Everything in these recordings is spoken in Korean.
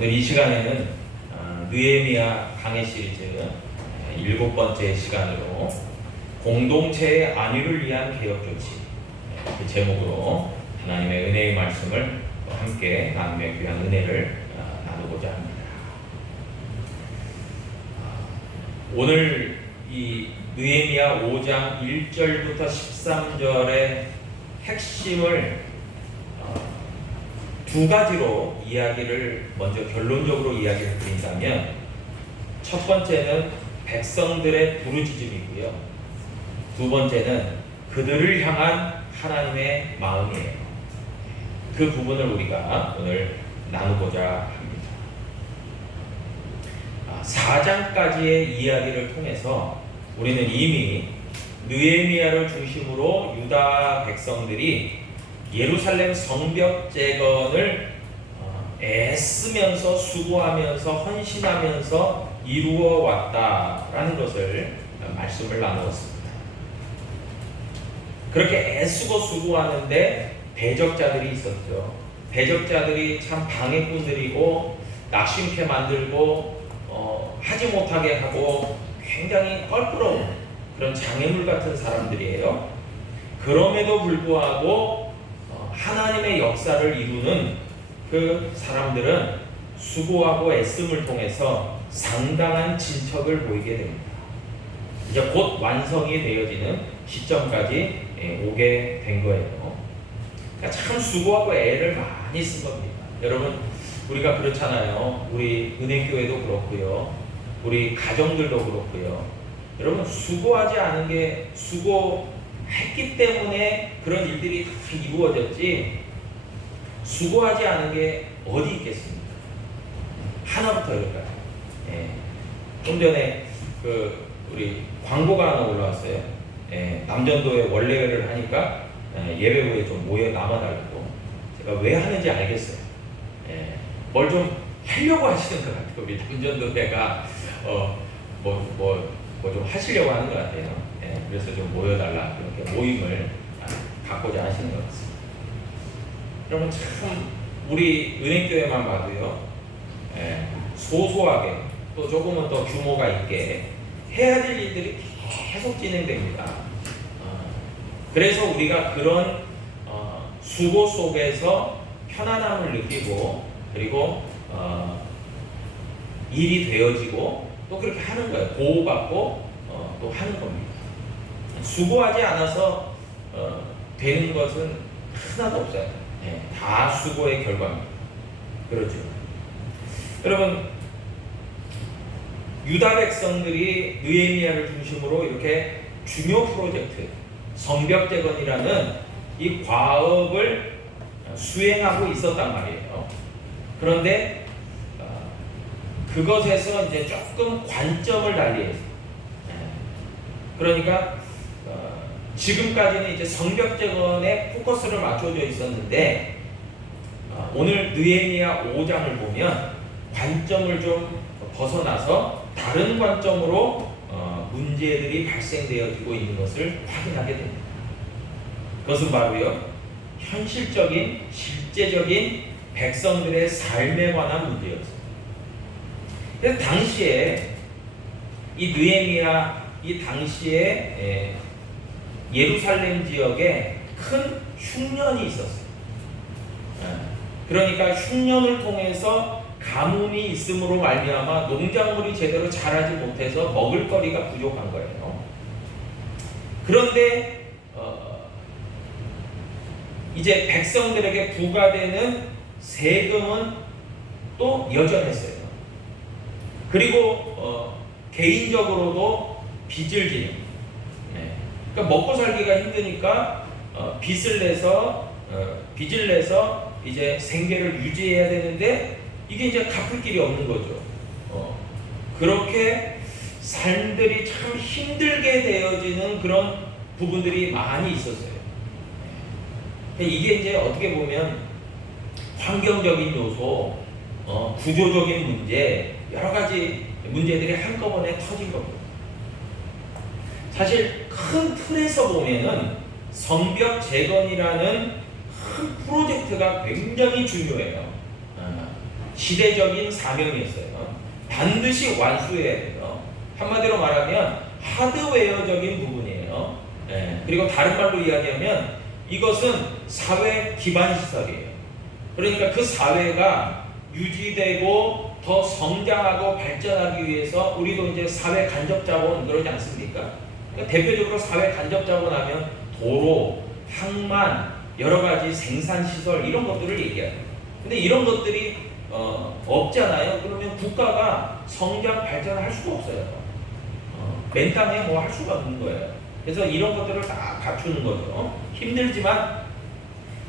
오늘 이 시간에는 느헤미야 강해 시리즈 7번째 시간으로 공동체의 안위를 위한 개혁 조치, 그 제목으로 하나님의 은혜의 말씀을 함께 나누며 귀한 은혜를 나누고자 합니다. 오늘 이 느헤미야 5장 1절부터 13절의 핵심을 두 가지로 이야기를 먼저 결론적으로 이야기를 드린다면, 첫 번째는 백성들의 부르짖음이고요, 두 번째는 그들을 향한 하나님의 마음이에요. 그 부분을 우리가 오늘 나누고자 합니다. 4장까지의 이야기를 통해서 우리는 이미 느헤미야를 중심으로 유다 백성들이 예루살렘 성벽 재건을 애쓰면서 수고하면서 헌신하면서 이루어 왔다라는 것을 말씀을 나누었습니다. 그렇게 애쓰고 수고하는데 대적자들이 있었죠. 대적자들이 참 방해꾼들이고 낙심케 만들고 하지 못하게 하고 굉장히 껄끄러운 그런 장애물 같은 사람들이에요. 그럼에도 불구하고 하나님의 역사를 이루는 그 사람들은 수고하고 애씀을 통해서 상당한 진척을 보이게 됩니다. 이제 곧 완성이 되어지는 시점까지 오게 된 거예요. 그러니까 참 수고하고 애를 많이 쓴 겁니다. 여러분, 우리가 그렇잖아요. 우리 은행교회도 그렇고요, 우리 가정들도 그렇고요. 여러분, 수고하지 않은 게 수고했기 때문에 그런 일들이 다 이루어졌지, 수고하지 않은 게 어디 있겠습니까? 하나부터 열까지. 좀 전에 우리 광고가 하나 올라왔어요. 남전도에 원래를 하니까 예배 후에 좀 모여 남아달라고. 제가 왜 하는지 알겠어요. 뭘 좀 하려고 하시는 것 같아요. 우리 남전도회가 뭐 좀 하시려고 하는 것 같아요. 그래서 좀 모여달라, 이렇게 모임을 갖고자 하시는 것 같습니다. 여러분, 참 우리 은행교회만 봐도요, 소소하게 또 조금은 더 규모가 있게 해야 될 일들이 계속 진행됩니다. 그래서 우리가 그런 수고 속에서 편안함을 느끼고, 그리고 일이 되어지고 또 그렇게 하는 거예요. 보호받고 또 하는 겁니다. 수고하지 않아서 되는 것은 하나도 없어요. 다 수고의 결과입니다. 그렇죠. 여러분, 유다 백성들이 느헤미야를 중심으로 이렇게 중요 프로젝트 성벽 재건이라는 이 과업을 수행하고 있었단 말이에요. 그런데 그것에서 이제 조금 관점을 달리했어요. 그러니까 지금까지는 이제 성벽 재건에 포커스를 맞춰져 있었는데, 오늘 느헤미야 5장을 보면 관점을 좀 벗어나서 다른 관점으로 문제들이 발생되어지고 있는 것을 확인하게 됩니다. 그것은 바로요, 현실적인 실제적인 백성들의 삶에 관한 문제였어요. 그래서 당시에 이 느헤미야, 이 당시에 예루살렘 지역에 큰 흉년이 있었어요. 그러니까 흉년을 통해서 가뭄이 있음으로 말미암아 농작물이 제대로 자라지 못해서 먹을거리가 부족한 거예요. 그런데 이제 백성들에게 부과되는 세금은 또 여전했어요. 그리고 개인적으로도 빚을 지는, 그러니까 먹고 살기가 힘드니까 빚을 내서 이제 생계를 유지해야 되는데 이게 이제 갚을 길이 없는 거죠. 그렇게 삶들이 참 힘들게 되어지는 그런 부분들이 많이 있었어요. 이게 이제 어떻게 보면 환경적인 요소, 구조적인 문제, 여러 가지 문제들이 한꺼번에 터진 겁니다. 사실 큰 틀에서 보면은 성벽 재건이라는 큰 프로젝트가 굉장히 중요해요. 시대적인 사명이었어요. 반드시 완수해야 돼요. 한마디로 말하면 하드웨어적인 부분이에요. 예, 그리고 다른 말로 이야기하면 이것은 사회 기반 시설이에요. 그러니까 그 사회가 유지되고 더 성장하고 발전하기 위해서 우리도 이제 사회 간접 자본 그러지 않습니까? 그러니까 대표적으로 사회 간접 자본 하면 도로, 항만, 여러 가지 생산 시설 이런 것들을 얘기해요. 근데 이런 것들이 없잖아요. 그러면 국가가 성장 발전할 수가 없어요. 맨땅에 뭐 할 수가 없는 거예요. 그래서 이런 것들을 다 갖추는 거죠. 힘들지만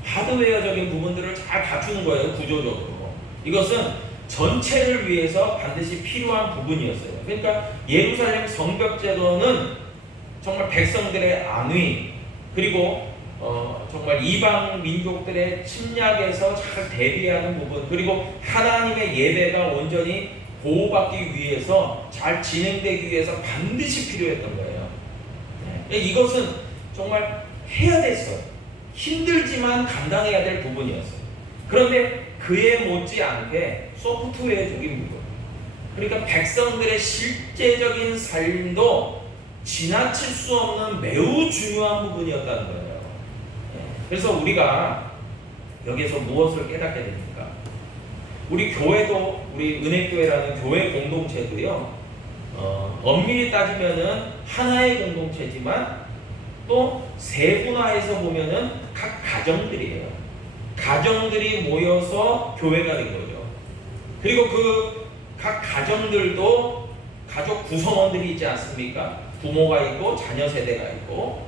하드웨어적인 부분들을 잘 갖추는 거예요. 구조적으로. 이것은 전체를 위해서 반드시 필요한 부분이었어요. 그러니까 예루살렘 성벽제도는 정말 백성들의 안위 그리고 정말 이방 민족들의 침략에서 잘 대비하는 부분 그리고 하나님의 예배가 온전히 보호받기 위해서 잘 진행되기 위해서 반드시 필요했던 거예요. 네. 이것은 정말 해야 됐어요. 힘들지만 감당해야 될 부분이었어요. 그런데 그에 못지않게 소프트웨어적인 부분 그러니까 백성들의 실제적인 삶도 지나칠 수 없는 매우 중요한 부분이었다는 거예요. 그래서 우리가 여기에서 무엇을 깨닫게 됩니까? 우리 교회도 우리 은혜교회라는 교회 공동체도요. 엄밀히 따지면은 하나의 공동체지만 또 세분화해서 보면은 각 가정들이에요. 가정들이 모여서 교회가 된 거죠. 그리고 그 각 가정들도 가족 구성원들이 있지 않습니까? 부모가 있고 자녀 세대가 있고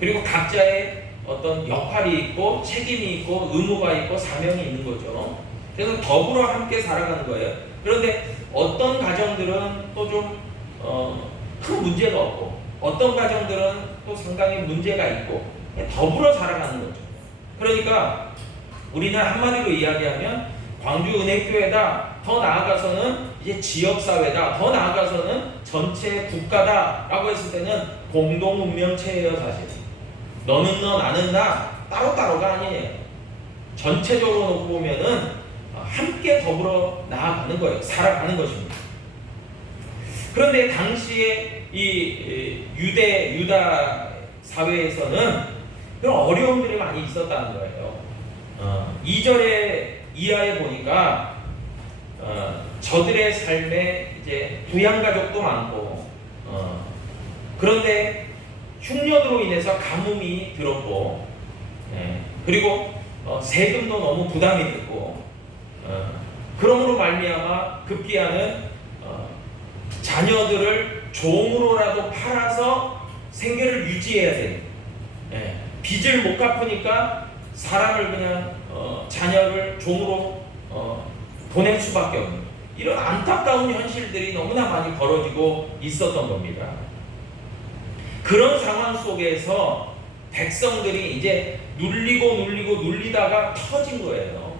그리고 각자의 어떤 역할이 있고 책임이 있고 의무가 있고 사명이 있는 거죠. 그래서 더불어 함께 살아가는 거예요. 그런데 어떤 가정들은 또 좀 큰 문제가 없고 어떤 가정들은 또 상당히 문제가 있고 더불어 살아가는 거죠. 그러니까 우리는 한마디로 이야기하면 광주 은혜교회다. 더 나아가서는 이제 지역사회다. 더 나아가서는 전체 국가다라고 했을 때는 공동 운명체예요, 사실. 너는 너, 나는 나 따로따로가 아니에요. 전체적으로 놓고 보면은 함께 더불어 나아가는 거예요. 살아가는 것입니다. 그런데 당시에 이 유다 사회에서는 그런 어려움들이 많이 있었다는 거예요. 2절에 이하에 보니까 저들의 삶에 이제 부양가족도 많고 그런데 흉년으로 인해서 가뭄이 들었고 그리고 세금도 너무 부담이 됐고 그러므로 말미암아 급기야는 자녀들을 종으로라도 팔아서 생계를 유지해야 돼요. 빚을 못 갚으니까 사람을 그냥 자녀를 종으로 보낼 수밖에 없는 이런 안타까운 현실들이 너무나 많이 벌어지고 있었던 겁니다. 그런 상황 속에서 백성들이 이제 눌리다가 터진 거예요.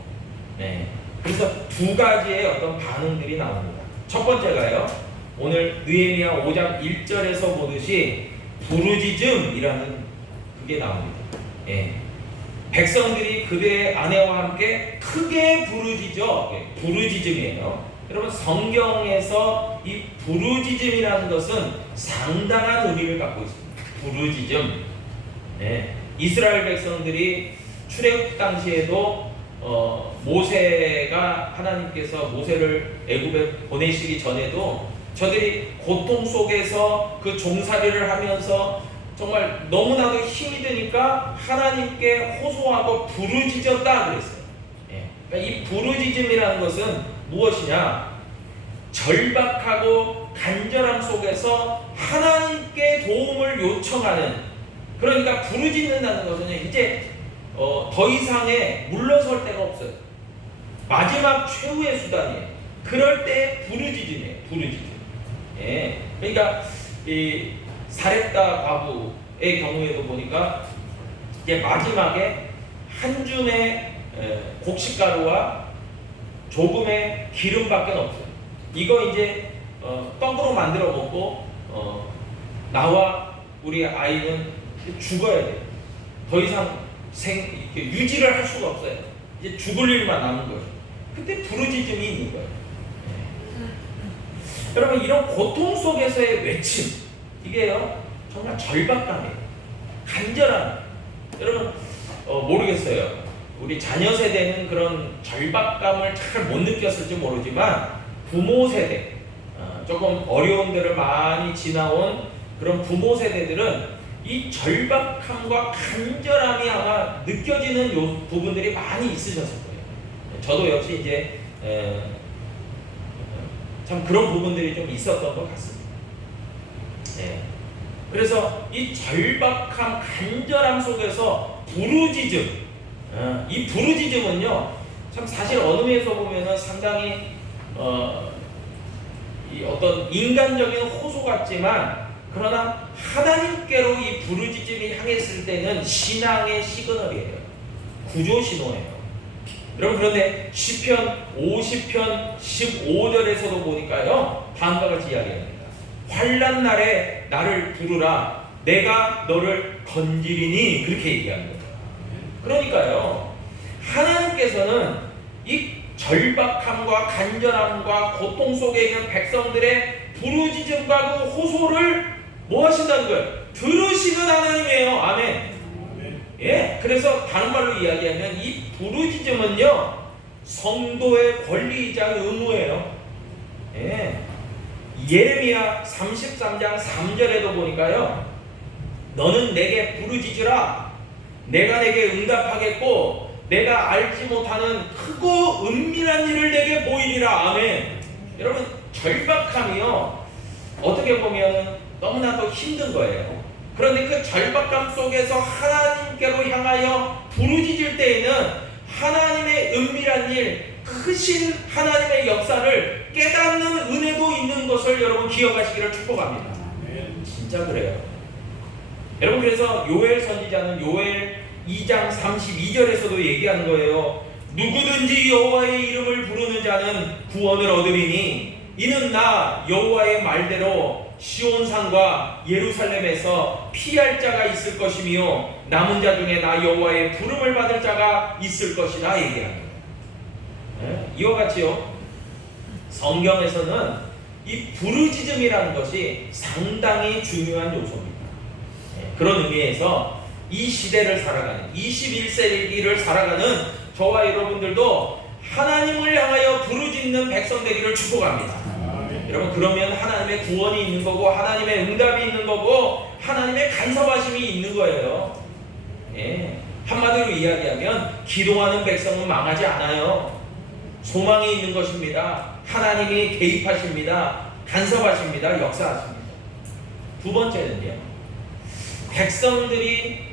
그래서 두 가지의 어떤 반응들이 나옵니다. 첫 번째가요. 오늘 느헤미야 5장 1절에서 보듯이 부르짖음이라는 그게 나옵니다. 백성들이 그들의 아내와 함께 크게 부르짖어. 부르짖음이에요. 여러분 성경에서 이 부르짖음이라는 것은 상당한 의미를 갖고 있습니다. 부르짖음. 이스라엘 백성들이 출애굽 당시에도 모세가 하나님께서 모세를 애굽에 보내시기 전에도 저들이 고통 속에서 그 종살이를 하면서 정말 너무나도 힘이 드니까 하나님께 호소하고 부르짖었다 그랬어요. 그러니까 이 부르짖음이라는 것은 무엇이냐? 절박하고 간절함 속에서 하나님께 도움을 요청하는 그러니까 부르짖는다는 것은 이제 더 이상의 물러설 데가 없어요. 마지막 최후의 수단이에요. 그럴 때 부르짖음이에요. 부르짖음. 그러니까 이 사렙다 과부의 경우에도 보니까 이제 마지막에 한 줌의 곡식가루와 조금의 기름밖에 없어요. 이거 이제 떡으로 만들어 먹고 나와 우리 아이는 죽어야 돼요. 더 이상 유지를 할 수가 없어요. 이제 죽을 일만 남은 거예요. 그때 부르짖음이 있는 거예요. 여러분, 이런 고통 속에서의 외침, 이게요 정말 절박감이에요. 간절함. 여러분 모르겠어요. 우리 자녀 세대는 그런 절박감을 잘 못 느꼈을지 모르지만 부모 세대, 조금 어려운 데를 많이 지나온 그런 부모 세대들은 이 절박함과 간절함이 아마 느껴지는 요 부분들이 많이 있으셨을 거예요. 저도 역시 이제 참 그런 부분들이 좀 있었던 것 같습니다. 그래서 이 절박함, 간절함 속에서 부르짖음, 이 부르짖음은요, 참 사실 어느 면에서 보면은 상당히 이 어떤 인간적인 호소 같지만, 그러나 하나님께로 이 부르짖음이 향했을 때는 신앙의 시그널이에요. 구조 신호예요. 여러분, 그런데 시편 50편 15절에서도 보니까요, 다음과 같이 이야기합니다. 환난 날에 나를 부르라, 내가 너를 건지리니, 그렇게 얘기합니다. 그러니까요, 하나님께서는 이 절박함과 간절함과 고통 속에 있는 백성들의 부르짖음과 그 호소를 뭐 하신다는 거예요? 들으시는 하나님이에요. 아멘. 예, 그래서 다른 말로 이야기하면 이 부르짖음은요, 성도의 권리이자 의무예요. 예. 예레미야 33장 3절에도 보니까요, 너는 내게 부르짖으라, 내가 내게 응답하겠고 내가 알지 못하는 크고 은밀한 일을 내게 보이리라. 아멘. 여러분, 절박함이요, 어떻게 보면 너무나도 힘든 거예요. 그런데 그 절박감 속에서 하나님께로 향하여 부르짖을 때에는 하나님의 은밀한 일, 크신 하나님의 역사를 깨닫는 은혜도 있는 것을 여러분 기억하시기를 축복합니다. 진짜 그래요. 여러분, 그래서 요엘 선지자는 요엘 2장 32절에서도 얘기하는 거예요. 누구든지 여호와의 이름을 부르는 자는 구원을 얻으리니 이는 나 여호와의 말대로 시온산과 예루살렘에서 피할 자가 있을 것이며 남은 자 중에 나 여호와의 부름을 받을 자가 있을 것이다 얘기합니다. 이와 같이요, 성경에서는 이 부르짖음이라는 것이 상당히 중요한 요소입니다. 그런 의미에서 이 시대를 살아가는 21세기를 살아가는 저와 여러분들도 하나님을 향하여 부르짖는 백성 되기를 축복합니다. 여러분, 그러면 하나님의 구원이 있는 거고 하나님의 응답이 있는 거고 하나님의 간섭하심이 있는 거예요. 예. 한마디로 이야기하면 기도하는 백성은 망하지 않아요. 소망이 있는 것입니다. 하나님이 개입하십니다. 간섭하십니다. 역사하십니다. 두 번째는요, 백성들이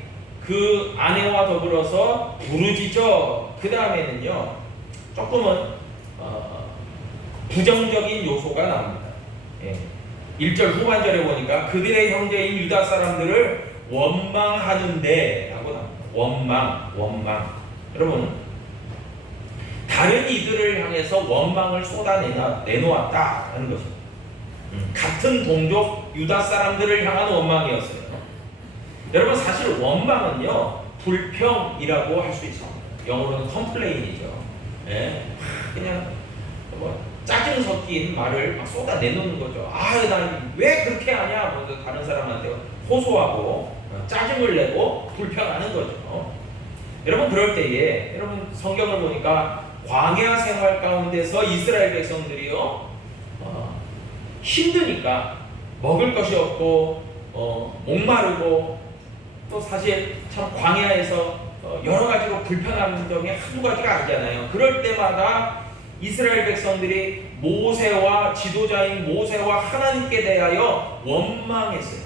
그 아내와 더불어서 부르짖어. 그 다음에는요, 조금은 부정적인 요소가 나옵니다. 1절 후반절에 보니까 그들의 형제인 유다 사람들을 원망하는데 라고 나옵니다. 원망. 여러분, 다른 이들을 향해서 원망을 쏟아내놓았다는 것입니다. 같은 동족 유다 사람들을 향한 원망이었어요. 여러분, 사실 원망은요, 불평이라고 할 수 있습니다. 영어로는 컴플레인이죠. 그냥 짜증 섞인 말을 막 쏟아내놓는 거죠. 난 왜 그렇게 하냐, 먼저 다른 사람한테 호소하고 짜증을 내고 불평하는 거죠. 여러분, 그럴 때에 여러분 성경을 보니까 광야 생활 가운데서 이스라엘 백성들이요, 힘드니까 먹을 것이 없고 목마르고, 또 사실 참 광야에서 여러 가지로 불편한 점이 한두 가지가 아니잖아요. 그럴 때마다 이스라엘 백성들이 모세와 지도자인 모세와 하나님께 대하여 원망했어요.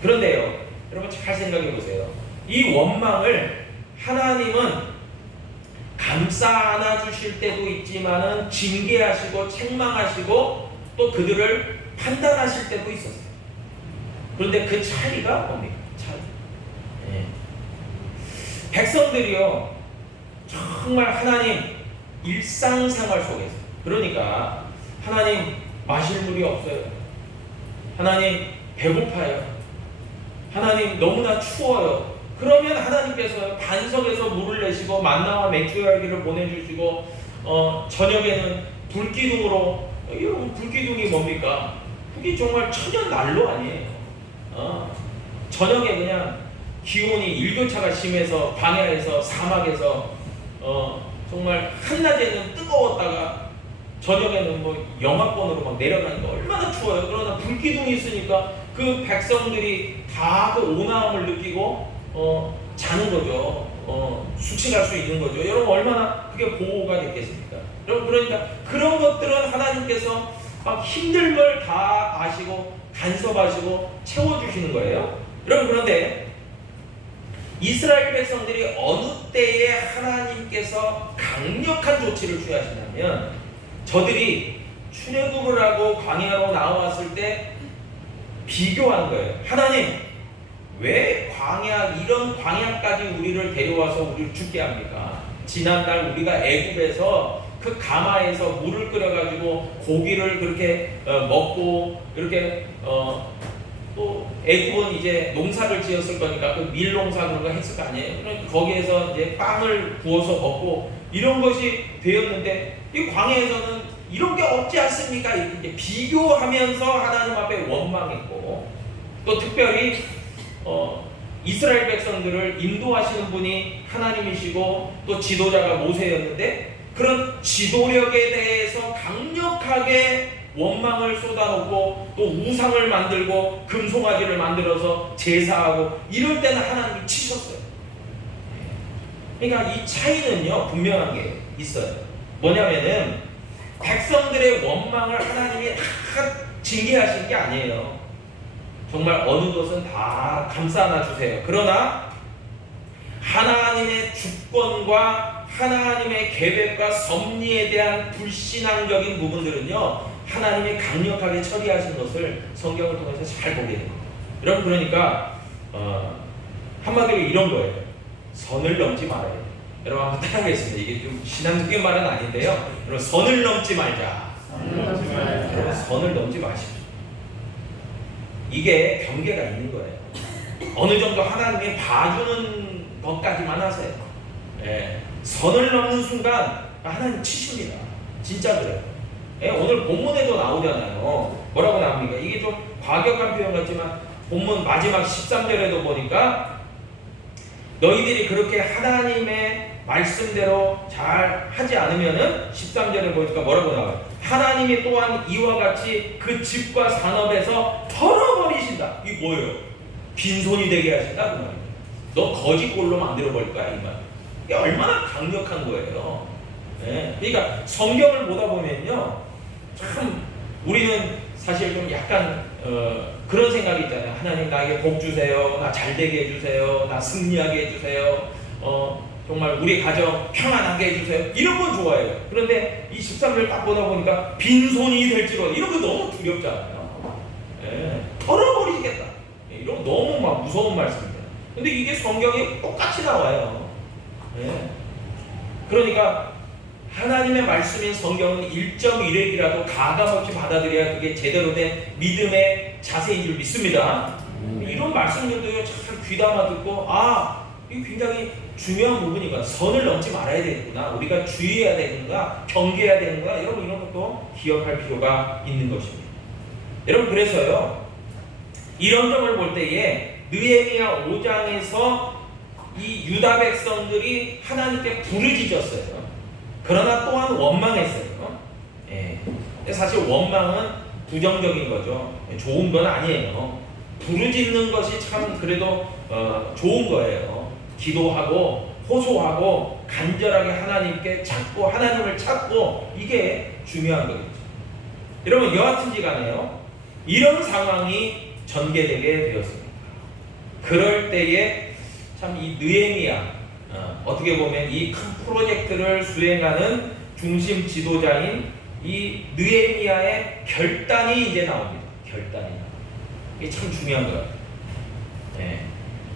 그런데요, 여러분 잘 생각해 보세요. 이 원망을 하나님은 감싸 안아주실 때도 있지만은 징계하시고 책망하시고 또 그들을 판단하실 때도 있었어요. 그런데 그 차이가 뭡니까? 백성들이요, 정말 하나님 일상생활 속에서, 그러니까 하나님 마실 물이 없어요. 하나님 배고파요. 하나님 너무나 추워요. 그러면 하나님께서 반석에서 물을 내시고 만나와 맥주야기를 보내주시고 저녁에는 불기둥으로, 여러분 불기둥이 뭡니까? 그게 정말 천연 난로 아니에요. 저녁에 그냥 기온이 일교차가 심해서 광야에서 사막에서 정말 한낮에는 뜨거웠다가 저녁에는 뭐 영하권으로 막 내려가니까 얼마나 추워요. 그러나 불기둥이 있으니까 그 백성들이 다 그 온화함을 느끼고 자는 거죠. 수치할 수 있는 거죠. 여러분 얼마나 그게 보호가 됐겠습니까? 여러분 그러니까 그런 것들은 하나님께서 막 힘든 걸 다 아시고 간섭하시고 채워주시는 거예요. 여러분 그런데 이스라엘 백성들이 어느 때에 하나님께서 강력한 조치를 취하시냐면 저들이 출애굽을 하고 광야로 나왔을 때 비교한 거예요. 하나님 왜 이런 광야까지 우리를 데려와서 우리를 죽게 합니까? 지난달 우리가 애굽에서 그 가마에서 물을 끓여가지고 고기를 그렇게 먹고 이렇게 또 애굽은 이제 농사를 지었을 거니까 그 밀농사 그런 거 했을 거 아니에요. 그러니까 거기에서 이제 빵을 구워서 먹고 이런 것이 되었는데 이 광야에서는 이런 게 없지 않습니까? 이렇게 비교하면서 하나님 앞에 원망했고 또 특별히 이스라엘 백성들을 인도하시는 분이 하나님이시고 또 지도자가 모세였는데 그런 지도력에 대해서 강력하게 원망을 쏟아놓고 또 우상을 만들고 금송아지를 만들어서 제사하고 이럴 때는 하나님이 치셨어요. 그러니까 이 차이는요 분명한 게 있어요. 뭐냐면은 백성들의 원망을 하나님이 다 징계하신 게 아니에요. 정말 어느 것은 다 감싸 안아주세요. 그러나 하나님의 주권과 하나님의 계획과 섭리에 대한 불신앙적인 부분들은요 하나님이 강력하게 처리하신 것을 성경을 통해서 잘 보게 됩니다. 여러분 그러니까 한마디로 이런 거예요. 선을 넘지 말아야 돼요. 여러분 한번 따라하겠습니다. 이게 좀 신앙적인 말은 아닌데요. 여러분 선을 넘지 말자. 여러분 선을 넘지 마십시오. 이게 경계가 있는 거예요. 어느 정도 하나님이 봐주는 것까지만 하세요. 예. 선을 넘는 순간 하나님 치십니다. 진짜 그래요. 예, 오늘 본문에도 나오잖아요. 뭐라고 나옵니까? 이게 좀 과격한 표현 같지만 본문 마지막 13절에도 보니까 너희들이 그렇게 하나님의 말씀대로 잘 하지 않으면은 13절에 보니까 뭐라고 나와요? 하나님이 또한 이와 같이 그 집과 산업에서 털어버리신다. 이게 뭐예요? 빈손이 되게 하신다 그 말이에요. 너 거짓골로 만들어 버릴 거야 이 말. 이게 얼마나 강력한 거예요. 네. 그러니까 성경을 보다 보면요, 참 우리는 사실 좀 약간 그런 생각이 있잖아요. 하나님 나에게 복 주세요. 나 잘되게 해주세요. 나 승리하게 해주세요. 정말 우리 가정 평안하게 해주세요. 이런 건 좋아해요. 그런데 이 13절 딱 보다 보니까 빈손이 될지로 이런 거 너무 두렵잖아요. 예, 털어버리시겠다. 이런 거 너무 막 무서운 말씀입니다. 근데 이게 성경에 똑같이 나와요. 예. 그러니까 하나님의 말씀인 성경은 1.1획이라도 가감없이 받아들여야 그게 제대로 된 믿음의 자세인 줄 믿습니다. 이런 말씀들도요 참 귀담아 듣고 이게 굉장히 중요한 부분이구나. 선을 넘지 말아야 되는구나. 우리가 주의해야 되는구나. 경계해야 되는구나. 여러분 이런 것도 기억할 필요가 있는 것입니다. 여러분 그래서요 이런 점을 볼 때에 느헤미야 5장에서 이 유다 백성들이 하나님께 부르짖었어요. 그러나 또한 원망했어요. 예. 사실 원망은 부정적인 거죠. 좋은 건 아니에요. 부르짖는 것이 참 그래도 좋은 거예요. 기도하고 호소하고 간절하게 하나님께 찾고 하나님을 찾고 이게 중요한 거겠죠. 여러분 여하튼지 간에요 이런 상황이 전개되게 되었습니다. 그럴 때에 참 이 느헤미야 어떻게 보면 이 큰 프로젝트를 수행하는 중심 지도자인 이 느헤미야의 결단이 이제 나옵니다. 결단이 나옵니다. 이게 참 중요한 거예요. 네.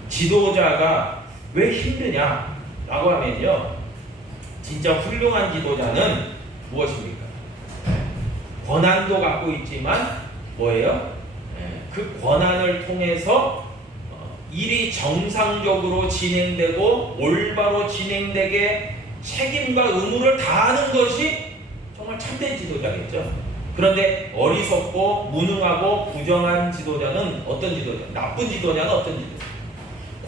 지도자가 왜 힘드냐라고 하면요, 진짜 훌륭한 지도자는 무엇입니까? 권한도 갖고 있지만 뭐예요? 그 권한을 통해서 일이 정상적으로 진행되고 올바로 진행되게 책임과 의무를 다하는 것이 정말 참된 지도자겠죠. 그런데 어리석고 무능하고 부정한 지도자는 어떤 지도자? 나쁜 지도자는 어떤 지도자?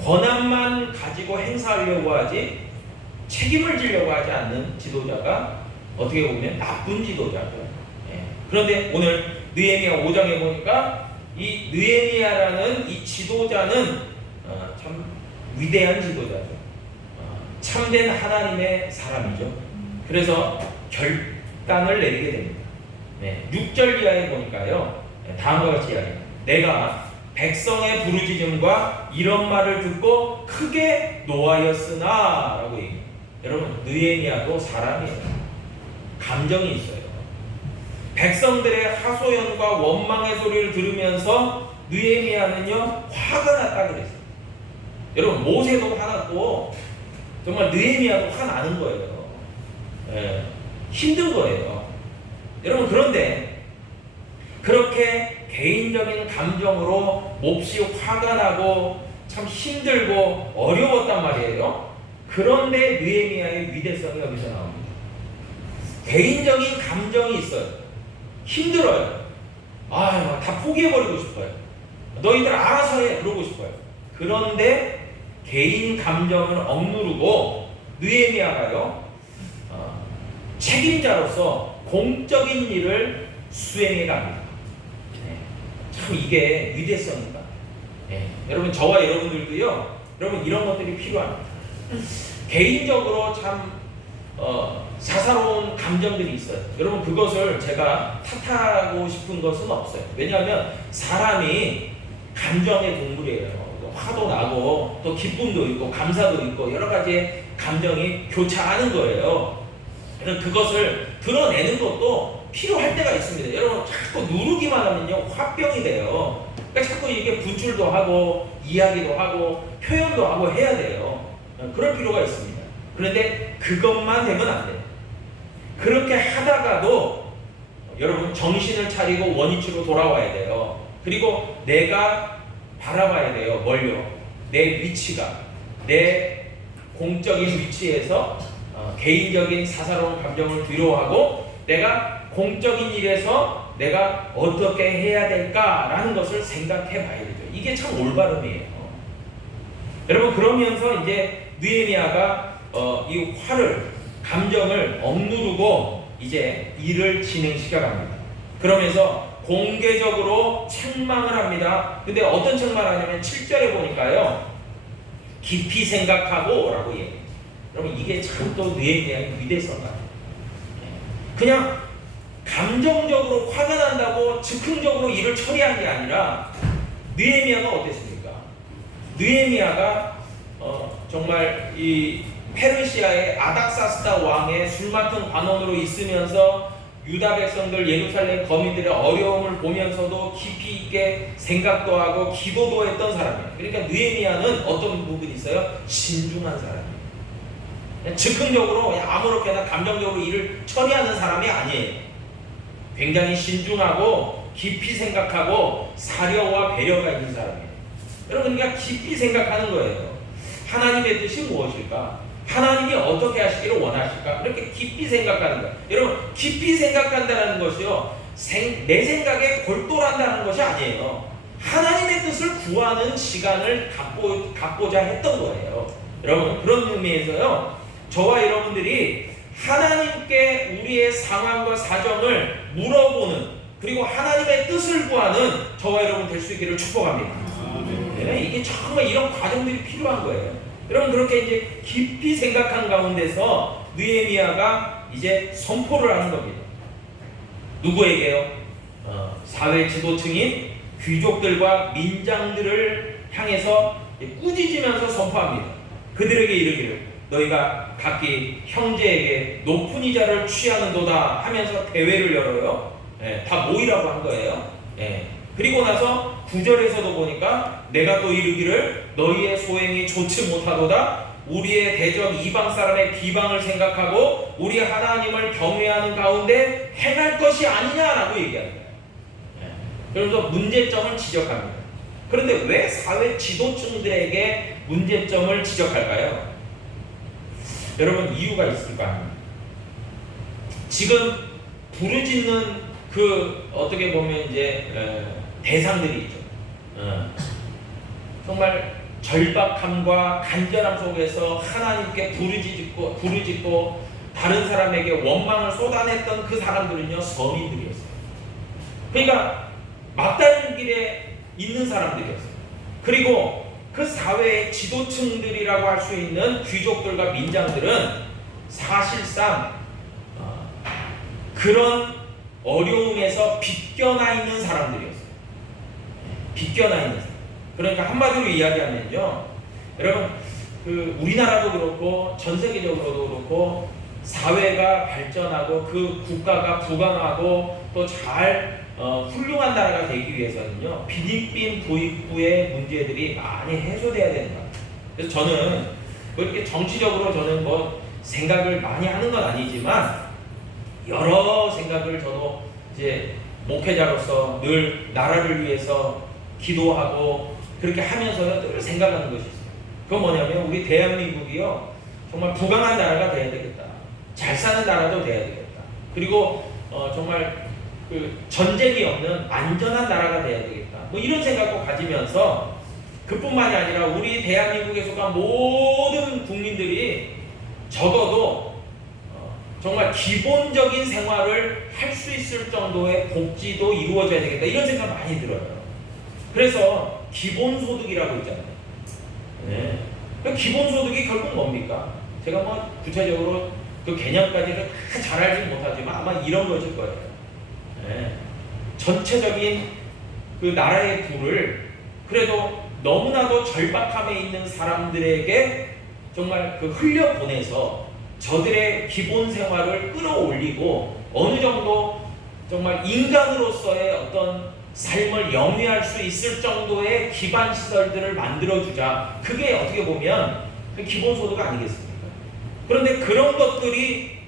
권한만 가지고 행사하려고 하지 책임을 지려고 하지 않는 지도자가 어떻게 보면 나쁜 지도자죠. 그런데 오늘 느헤미야 5장에 보니까 이 느헤미야라는 이 지도자는 참 위대한 지도자죠. 참된 하나님의 사람이죠. 그래서 결단을 내리게 됩니다. 6절 이하에 보니까요, 다음과 같이 이야기합니다. 내가 백성의 부르짖음과 이런 말을 듣고 크게 노하였으나 라고 얘기해요. 여러분, 느헤미야도 사람이에요. 감정이 있어요. 백성들의 하소연과 원망의 소리를 들으면서 느헤미야는요 화가 났다 그랬어요. 여러분, 모세도 화났고 정말 느헤미야도 화나는 거예요. 힘든 거예요. 여러분, 그런데 그렇게 개인적인 감정으로 몹시 화가 나고 참 힘들고 어려웠단 말이에요. 그런데 느헤미야의 위대성이 여기서 나옵니다. 개인적인 감정이 있어요. 힘들어요. 다 포기해버리고 싶어요. 너희들 알아서 해. 그러고 싶어요. 그런데 개인 감정을 억누르고 느헤미야가요 책임자로서 공적인 일을 수행해 갑니다. 참 이게 위대성입니다. 여러분, 저와 여러분들도요, 여러분 이런 것들이 필요합니다. 개인적으로 참 사사로운 감정들이 있어요. 여러분, 그것을 제가 탓하고 싶은 것은 없어요. 왜냐하면 사람이 감정의 동물이에요. 화도 나고 또 기쁨도 있고 감사도 있고 여러 가지의 감정이 교차하는 거예요. 그래서 그것을 드러내는 것도 필요할 때가 있습니다. 여러분, 자꾸 누르기만 하면요 화병이 돼요. 그러니까 자꾸 이게 분출도 하고 이야기도 하고 표현도 하고 해야 돼요. 그럴 필요가 있습니다. 그런데 그것만 되면 안 돼요. 그렇게 하다가도 여러분 정신을 차리고 원위치로 돌아와야 돼요. 그리고 내가 바라봐야 돼요. 뭘요? 내 위치가, 내 공적인 위치에서 개인적인 사사로운 감정을 뒤로하고 내가 공적인 일에서 내가 어떻게 해야 될까라는 것을 생각해 봐야 되죠. 이게 참 올바름이에요. 여러분, 그러면서 이제 느헤미야가 이 화를, 감정을 억누르고 이제 일을 진행시켜 갑니다. 그러면서 공개적으로 책망을 합니다. 근데 어떤 책망을 하냐면 7절에 보니까요, 깊이 생각하고 라고 얘기해요. 여러분, 이게 참 또 느헤미야의 위대성 같아요. 그냥 감정적으로 화가 난다고 즉흥적으로 일을 처리한 게 아니라 느헤미야가 어땠습니까? 느헤미야가 정말 이 페르시아의 아닥사스다 왕의 술 맡은 관원으로 있으면서 유다 백성들, 예루살렘 거민들의 어려움을 보면서도 깊이 있게 생각도 하고 기도도 했던 사람이에요. 그러니까 느헤미야는 어떤 부분이 있어요? 신중한 사람이에요. 즉흥적으로 아무렇게나 감정적으로 일을 처리하는 사람이 아니에요. 굉장히 신중하고 깊이 생각하고 사려와 배려가 있는 사람이에요. 여러분, 그러니까 깊이 생각하는 거예요. 하나님의 뜻이 무엇일까? 하나님이 어떻게 하시기를 원하실까? 이렇게 깊이 생각하는 거예요. 여러분, 깊이 생각한다는 것이요, 내 생각에 골똘한다는 것이 아니에요. 하나님의 뜻을 구하는 시간을 갖고자 했던 거예요. 여러분, 그런 의미에서요, 저와 여러분들이 하나님께 우리의 상황과 사정을 물어보는, 그리고 하나님의 뜻을 구하는 저와 여러분 될 수 있기를 축복합니다. 이게 정말 이런 과정들이 필요한 거예요. 여러분, 그렇게 이제 깊이 생각한 가운데서 느헤미야가 이제 선포를 하는 겁니다. 누구에게요? 사회 지도층인 귀족들과 민장들을 향해서 꾸짖으면서 선포합니다. 그들에게 이르기를 너희가 각기 형제에게 높은 이자를 취하는도다 하면서 대회를 열어요. 다 모이라고 한 거예요. 그리고 나서 9절에서도 보니까 내가 또 이르기를 너희의 소행이 좋지 못하도다. 우리의 대적 이방 사람의 비방을 생각하고 우리 하나님을 경외하는 가운데 행할 것이 아니냐라고 얘기합니다. 그래서 문제점을 지적합니다. 그런데 왜 사회 지도층들에게 문제점을 지적할까요? 여러분, 이유가 있을 거 아닙니까? 지금 부르짖는 그 어떻게 보면 이제 대상들이 있죠. 정말 절박함과 간절함 속에서 하나님께 부르짖고 다른 사람에게 원망을 쏟아냈던 그 사람들은요, 서민들이었어요. 그러니까 막다른 길에 있는 사람들이었어요. 그리고 그 사회의 지도층들이라고 할 수 있는 귀족들과 민장들은 사실상 그런 어려움에서 빗겨나 있는 사람들이었어요. 빗겨나 있는 사람. 그러니까 한마디로 이야기하면요, 여러분, 우리나라도 그렇고 전 세계적으로도 그렇고 사회가 발전하고 그 국가가 부강하고 또 잘 훌륭한 나라가 되기 위해서는요, 필리핀 부익부의 문제들이 많이 해소돼야 되는 거예요. 그래서 저는 그렇게 정치적으로 저는 뭐 생각을 많이 하는 건 아니지만 여러 생각을 저도 이제 목회자로서 늘 나라를 위해서 기도하고 그렇게 하면서 늘 생각하는 것이 있어요. 그건 뭐냐면 우리 대한민국이요, 정말 부강한 나라가 돼야 되겠다. 잘 사는 나라도 돼야 되겠다. 그리고 정말 그 전쟁이 없는 안전한 나라가 돼야 되겠다. 뭐 이런 생각도 가지면서 그뿐만이 아니라 우리 대한민국에 속한 모든 국민들이 적어도 정말 기본적인 생활을 할 수 있을 정도의 복지도 이루어져야 되겠다. 이런 생각 많이 들어요. 그래서 기본소득이라고 있잖아요. 네. 기본소득이 결국 뭡니까? 제가 뭐 구체적으로 그 개념까지는 다 잘 알지 못하지만 아마 이런 것일 거예요. 네. 전체적인 그 나라의 부를 그래도 너무나도 절박함에 있는 사람들에게 정말 그 흘려보내서 저들의 기본 생활을 끌어올리고 어느 정도 정말 인간으로서의 어떤 삶을 영위할 수 있을 정도의 기반 시설들을 만들어주자. 그게 어떻게 보면 그 기본소득 아니겠습니까? 그런데 그런 것들이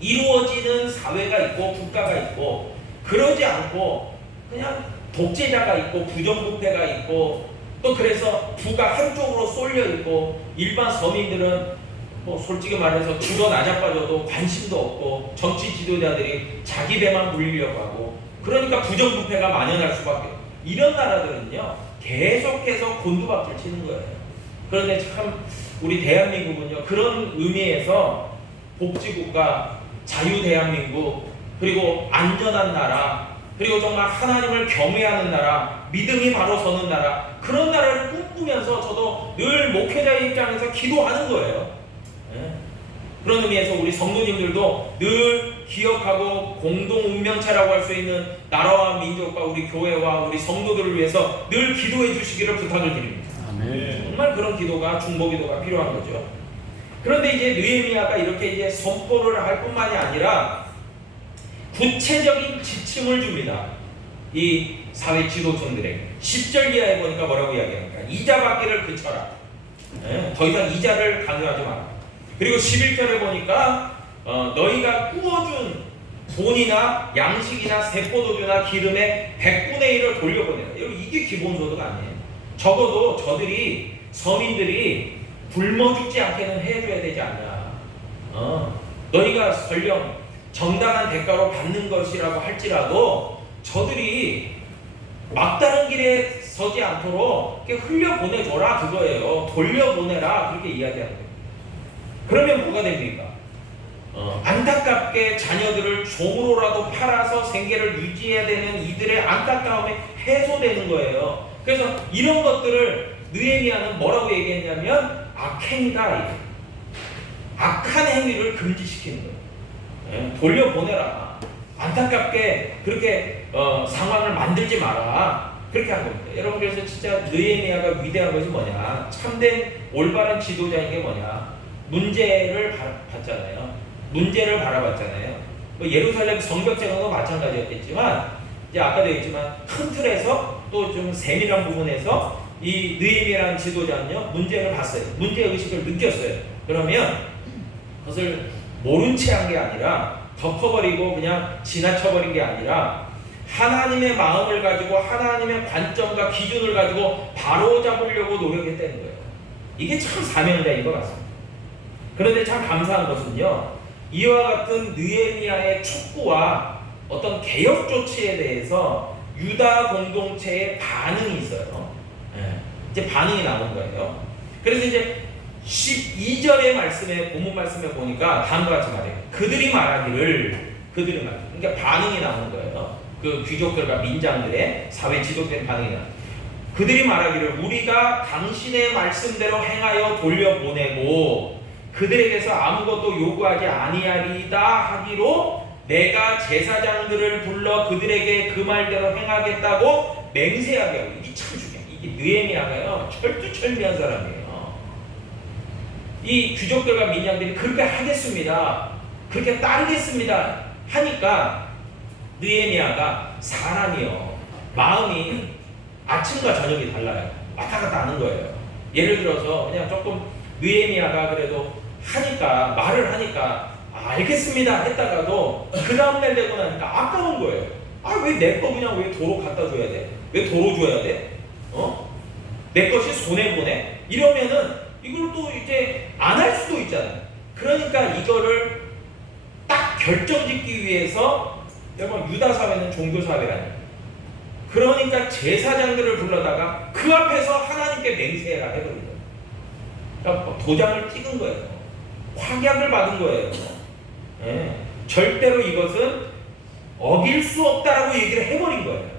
이루어지는 사회가 있고 국가가 있고, 그러지 않고 그냥 독재자가 있고 부정부패가 있고, 또 그래서 부가 한쪽으로 쏠려 있고, 일반 서민들은 뭐 솔직히 말해서 주로 낮아빠져도 관심도 없고, 정치 지도자들이 자기 배만 불리려고 하고, 그러니까 부정부패가 만연할 수밖에. 이런 나라들은요, 계속해서 곤두박질 치는 거예요. 그런데 참 우리 대한민국은요, 그런 의미에서 복지국가, 자유대한민국, 그리고 안전한 나라, 그리고 정말 하나님을 경외하는 나라, 믿음이 바로 서는 나라, 그런 나라를 꿈꾸면서 저도 늘 목회자의 입장에서 기도하는 거예요. 네. 그런 의미에서 우리 성도님들도 늘 기억하고 공동 운명체라고 할 수 있는 나라와 민족과 우리 교회와 우리 성도들을 위해서 늘 기도해 주시기를 부탁을 드립니다. 아멘. 정말 그런 기도가 중보기도가 필요한 거죠. 그런데 이제 느헤미야가 이렇게 이제 선포를 할 뿐만이 아니라 구체적인 지침을 줍니다. 이 사회 지도층들에게 10절 이하에 보니까 뭐라고 이야기합니까? 이자 받기를 그쳐라. 네, 더 이상 이자를 강요하지 마라. 그리고 11절에 보니까 너희가 구워준 돈이나 양식이나 세포도주나 기름의 100분의 1을 돌려보내라. 이게 기본소득 아니에요. 적어도 저들이 서민들이 굶어 죽지 않게는 해줘야 되지 않냐. 너희가 설령 정당한 대가로 받는 것이라고 할지라도 저들이 막다른 길에 서지 않도록 이렇게 흘려보내줘라 그거예요. 돌려보내라 그렇게 이야기하는 거예요. 그러면 뭐가 됩니까? 안타깝게 자녀들을 종으로라도 팔아서 생계를 유지해야 되는 이들의 안타까움이 해소되는 거예요. 그래서 이런 것들을 느헤미야는 뭐라고 얘기했냐면 악행이다. 악한 행위를 금지시키는 거예요. 돌려보내라. 안타깝게 그렇게 상황을 만들지 마라. 그렇게 한 겁니다. 여러분, 그래서 진짜 느헤미야가 위대한 것이 뭐냐? 참된 올바른 지도자인 게 뭐냐? 문제를 봤잖아요. 문제를 바라봤잖아요. 뭐 예루살렘 성벽 재건도 마찬가지였겠지만, 이제 아까도 얘기했지만 큰 틀에서 또 좀 세밀한 부분에서 이 느헤미야라는 지도자는요, 문제를 봤어요. 문제 의식을 느꼈어요. 그러면 그것을 모른 채 한 게 아니라 덮어버리고 그냥 지나쳐버린 게 아니라 하나님의 마음을 가지고 하나님의 관점과 기준을 가지고 바로잡으려고 노력했다는 거예요. 이게 참 사명자인 것 같습니다. 그런데 참 감사한 것은요, 이와 같은 느헤미야의 촉구와 어떤 개혁 조치에 대해서 유다 공동체의 반응이 있어요. 이제 반응이 나온 거예요. 그래서 이제 12절의 말씀에, 본문 말씀에 보니까 다음과 같이 말해요. 그들이 말하기를, 그러니까 반응이 나오는 거예요. 그 귀족들과 민장들의 사회 지도된 반응이 나와요. 그들이 말하기를 우리가 당신의 말씀대로 행하여 돌려보내고 그들에게서 아무것도 요구하지 아니하리이다 하기로 내가 제사장들을 불러 그들에게 그 말대로 행하겠다고 맹세하게 하고. 이게 참 중요해요. 이게 느헤미야가요 철두철미한 사람이에요. 이 귀족들과 민장들이 그렇게 하겠습니다, 그렇게 따르겠습니다 하니까 느헤미야가 사람이요, 마음이 아침과 저녁이 달라요. 왔다 갔다 하는 거예요. 예를 들어서 그냥 조금 느헤미야가 그래도 하니까, 말을 하니까 알겠습니다 했다가도 그 다음날 되고 나니까 아까운 거예요. 아, 왜 내 거 그냥 왜 도로 갖다 줘야 돼? 왜 도로 줘야 돼? 내 것이 손해보네? 이러면은 이걸 또 이제 안 할 수도 있잖아요. 그러니까 이거를 딱 결정짓기 위해서, 여러분 유다 사회는 종교 사회라니까. 그러니까 제사장들을 불러다가 그 앞에서 하나님께 맹세해라 해버린 거예요. 그러니까 도장을 찍은 거예요. 확약을 받은 거예요. 절대로 이것은 어길 수 없다라고 얘기를 해버린 거예요.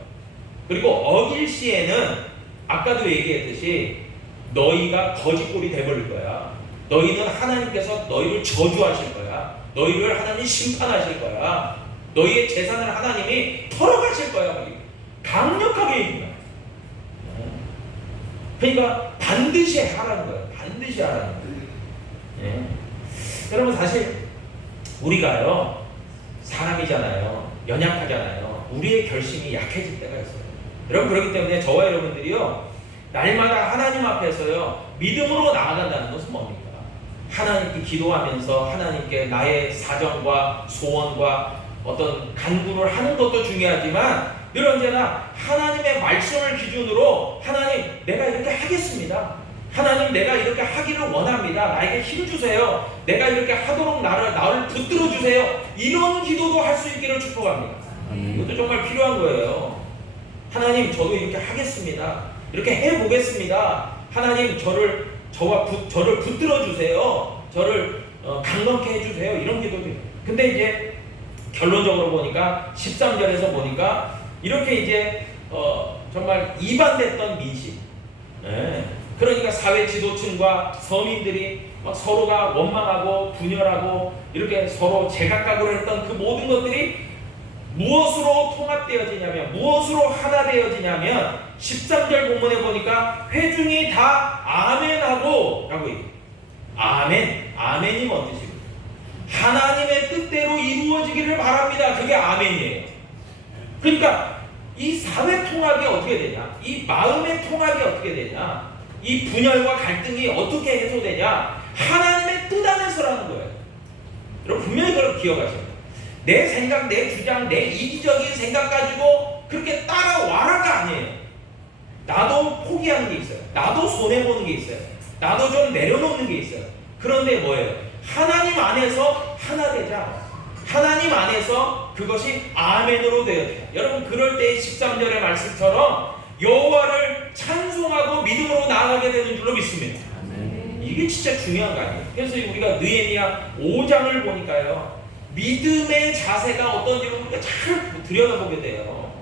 그리고 어길 시에는 아까도 얘기했듯이 너희가 거짓골이 돼버릴 거야. 너희는 하나님께서 너희를 저주하실 거야. 너희를 하나님 심판하실 거야. 너희의 재산을 하나님이 털어가실 거야. 강력하게 얘기해요. 그러니까 반드시 하라는 거예요. 반드시 하라는 거예요. 여러분 사실 우리가요 사람이잖아요. 연약하잖아요. 우리의 결심이 약해질 때가 있어요. 여러분 그렇기 때문에 저와 여러분들이요 날마다 하나님 앞에서요 믿음으로 나아간다는 것은 뭡니까? 하나님께 기도하면서 하나님께 나의 사정과 소원과 어떤 간구를 하는 것도 중요하지만 늘 언제나 하나님의 말씀을 기준으로 하나님 내가 이렇게 하겠습니다. 하나님 내가 이렇게 하기를 원합니다. 나에게 힘 주세요. 내가 이렇게 하도록 나를 붙들어 주세요. 이런 기도도 할 수 있기를 축복합니다. 이것도 정말 필요한 거예요. 하나님 저도 이렇게 하겠습니다. 이렇게 해보겠습니다. 하나님 저를 붙들어 주세요. 저를 강건케 해주세요. 이런 기도도. 근데 이제 결론적으로 보니까 13절에서 보니까 이렇게 이제 정말 이반됐던 민심. 그러니까 사회 지도층과 서민들이 막 서로가 원망하고 분열하고 이렇게 서로 제각각으로 했던 그 모든 것들이 무엇으로 통합되어지냐면, 무엇으로 하나 되어지냐면 13절 본문에 보니까 회중이 다 아멘하고 라고 얘기해요. 아멘. 아멘이 뭔 뜻입니까? 하나님의 뜻대로 이루어지기를 바랍니다. 그게 아멘이에요. 그러니까 이 사회 통합이 어떻게 되냐, 이 마음의 통합이 어떻게 되냐, 이 분열과 갈등이 어떻게 해소되냐, 하나님의 뜻 안에서라는 거예요. 여러분 분명히 그걸 기억하셔야 돼요. 내 생각, 내 주장, 내 이기적인 생각 가지고 그렇게 따라와라가 아니에요. 나도 포기하는 게 있어요. 나도 손해보는 게 있어요. 나도 좀 내려놓는 게 있어요. 그런데 뭐예요? 하나님 안에서 하나 되자. 하나님 안에서 그것이 아멘으로 되어져요. 여러분 그럴 때 13절의 말씀처럼 여호와를 찬송하고 믿음으로 나아가게 되는 줄로 믿습니다. 아멘. 이게 진짜 중요한 거 아니에요? 그래서 우리가 느헤미야 5장을 보니까요 믿음의 자세가 어떤지를 우리가 잘 들여다보게 돼요.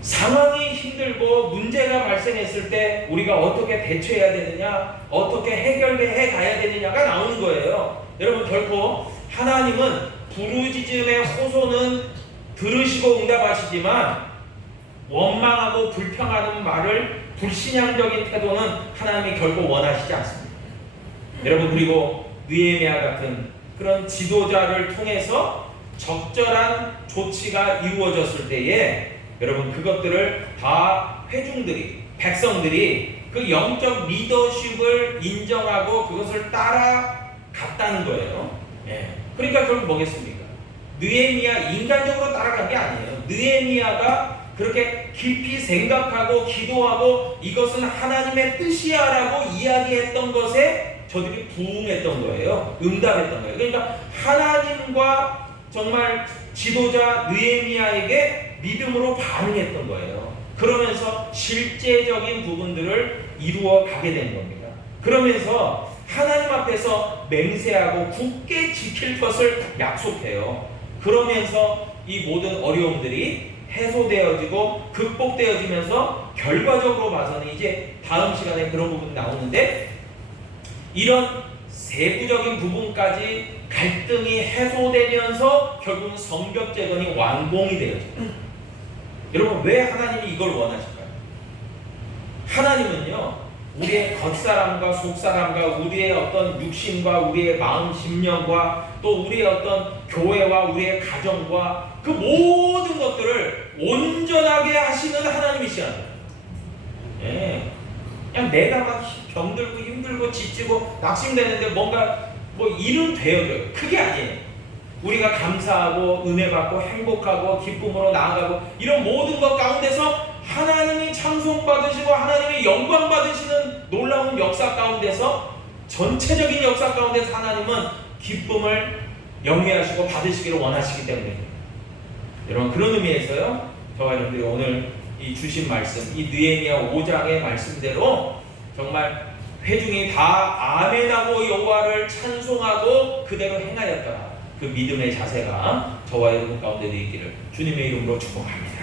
상황이 힘들고 문제가 발생했을 때 우리가 어떻게 대처해야 되느냐, 어떻게 해결해 가야 되느냐가 나오는 거예요. 여러분 결코 하나님은 부르짖음의 호소는 들으시고 응답하시지만 원망하고 불평하는 말을, 불신앙적인 태도는 하나님이 결코 원하시지 않습니다. 여러분 그리고 느헤미야 같은 그런 지도자를 통해서 적절한 조치가 이루어졌을 때에 여러분 그것들을 다 회중들이, 백성들이 그 영적 리더십을 인정하고 그것을 따라갔다는 거예요. 그러니까 결국 뭐겠습니까? 느헤미야 인간적으로 따라간 게 아니에요. 느헤미야가 그렇게 깊이 생각하고 기도하고 이것은 하나님의 뜻이야라고 이야기했던 것에 저들이 부응했던 거예요. 응답했던 거예요. 그러니까 하나님과 정말 지도자 느헤미야에게 믿음으로 반응했던 거예요. 그러면서 실제적인 부분들을 이루어 가게 된 겁니다. 그러면서 하나님 앞에서 맹세하고 굳게 지킬 것을 약속해요. 그러면서 이 모든 어려움들이 해소되어지고 극복되어지면서 결과적으로 봐서는 이제 다음 시간에 그런 부분이 나오는데, 이런 세부적인 부분까지 갈등이 해소되면서 결국은 성벽재건이 완공이 되어져요. 여러분, 왜 하나님이 이걸 원하실까요? 하나님은요, 우리의 겉사람과 속사람과 우리의 어떤 육신과 우리의 마음 심령과 또 우리의 어떤 교회와 우리의 가정과 그 모든 것들을 온전하게 하시는 하나님이시라는 거예요. 예. 그냥 내가 막 병들고 힘들고 지치고 낙심되는데 뭔가 뭐 일은 되어줘요. 그게 아니에요. 우리가 감사하고 은혜 받고 행복하고 기쁨으로 나아가고 이런 모든 것 가운데서 하나님이 찬송받으시고 하나님이 영광 받으시는 놀라운 역사 가운데서, 전체적인 역사 가운데서 하나님은 기쁨을 영위하시고 받으시기를 원하시기 때문에, 여러분 그런 의미에서요, 저와 여러분들이 오늘 이 주신 말씀, 이 느헤미야 5장의 말씀대로 정말 회중이 다 아멘하고 여호와를 찬송하고 그대로 행하였더라. 그 믿음의 자세가 저와 여러분 가운데도 있기를 주님의 이름으로 축복합니다.